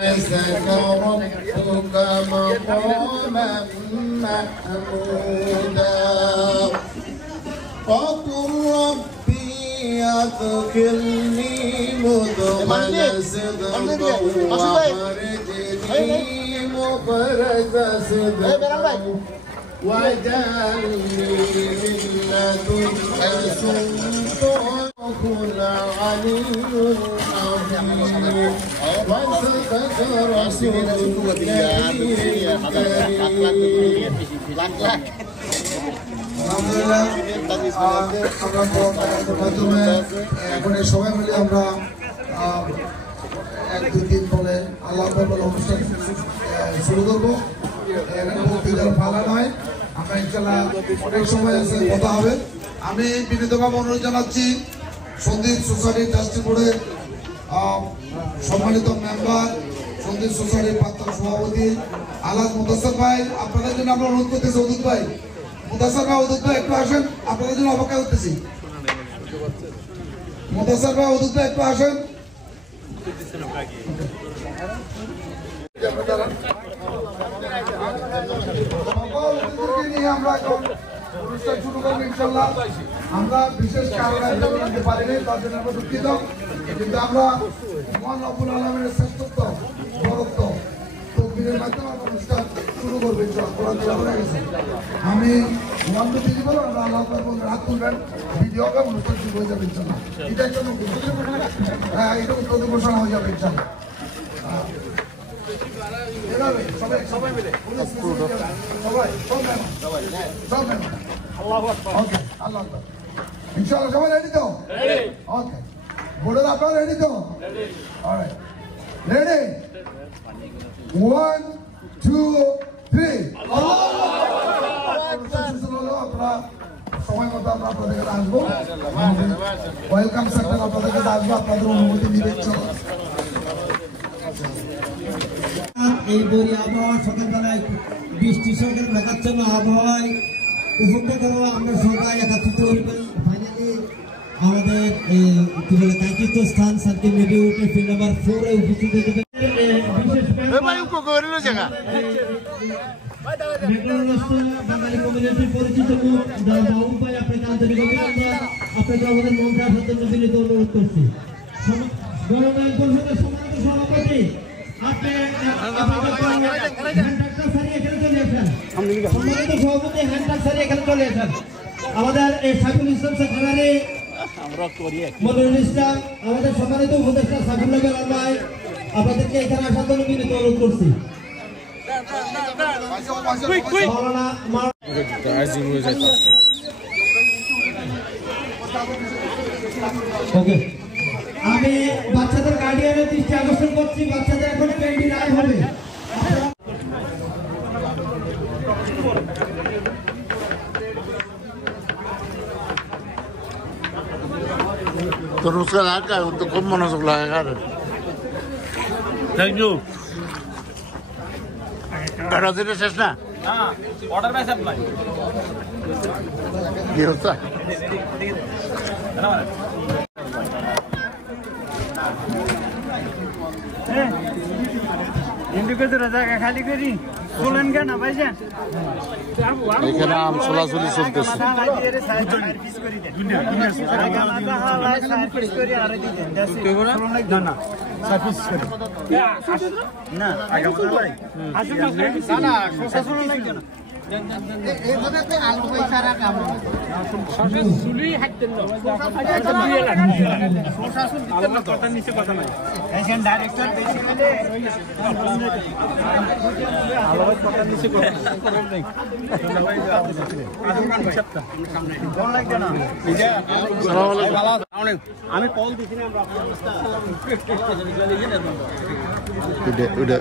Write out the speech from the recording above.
عزك ربك مقاما محمودا وقل ربي أدخلني مدخل صدق وأخرجني مخرج صدق واجعلني من لدنك سلطانك العلي العظيم وصدق رسولك الكريم সবাই মিলে আমরা 1-2-3 বলে আল্লাহ অনুষ্ঠান শুরু করবো। বক্তৃতার পালা নয়, আমরা ইনশাল্লাহ অনেক সময় আছে, কথা হবে। আমি বিনীতভাবে অনুরোধ জানাচ্ছি সন্দীপ সোসাইটি ট্রাস্টি বোর্ডের সম্মানিত মেম্বার, সন্দীপ সোসাইটির প্রাক্তন সভাপতি আলাদ মুদাসসার ভাই, আপনাদের জন্য আমরা অনুরোধ করতেছি। অদূত ভাই, মুদাসসার ভাই, অদূত ভাই একটু আসেন, আপনাদের জন্য অপেক্ষা করতেছি। মুদাসসার ভাই, অদূত ভাই একটু আসেন। আমরা এখন অনুষ্ঠান শুরু করবো ইনশাল্লাহ। আমরা বিশেষ কারণে নিতে পারিনি, তার জন্য আমরা দুঃখিত, কিন্তু আমরা মহান রব্বুল আলামিনের শ্রেষ্ঠত্ব, বরত্ব, তকবীরের মাধ্যমে আমরা অনুষ্ঠান শুরু করবো ইনশাল্লাহ। আমি মহান দিদি বলো, আমরা আল্লাহ হাত তুলবেন, ভিডিও হবে, অনুষ্ঠান শুরু হয়ে যাবে ইনশাল্লাহ। এটা একটা হ্যাঁ, এটা উদ্বোধন ঘোষণা হয়ে যাবে ইনশাল্লাহ। সবাই মিলে ইনশাআল্লাহ সবাই রেডি তো? ওকে, বোর্ডের আপনারা রেডি তো? অলরাইট, রেডি, 1 2 3 আপনারা সময় মতো আমরা আপনাদের কাছে আসবো। ওয়েলকাম সেন্টার আপনাদের কাছে আসবো, আপনাদের অনুমতি নিবে। এই বড়ি আবহাওয়া সকালবেলায় বৃষ্টি সরকার মেঘাচ্ছন্ন আবহাওয়ায় উপভোগ করবো আমরা সবাই একত্রিত হইবেন। ফাইনালি আমাদের কি বলে কাঙ্ক্ষিত স্থান সার্কিট মিডিউটে ফিল্ড নাম্বার 4 এ উপস্থিত হতে বাঙালি কমিউনিটির পরিচিত মুখ বাবু ভাই, আপনাকে আন্তরিক অভিনন্দন। আপনাকে আমাদের মন্ত্রী আসার জন্য বিনীত অনুরোধ করছি। গণমাধ্যম পরিষদের সম্মানিত সভাপতি, আপনি আমাদের সাইফুল ইসলাম সেক্রেটারি, মনিরুল ইসলাম, আমাদের সম্মানিত উপদেষ্টা সাইফুল্লাহ ভাই, আপনাদেরকে এখানে আসার জন্য বিনীত অনুরোধ করছি। আমি বাচ্চাদের গার্ডিয়ানের দৃষ্টি আকর্ষণ করছি, বাচ্চাদের এখন পেন্ডি রায় হবে। Teruskan aja untuk masuk layar. Thank you. Ada tidak sesna? Order by supply. Biasa. Indicator জায়গা খালি করি চলেন কেন ভাইজান? এখানে আম চলাচলি চলতেছে। আমি কল দিছি না udah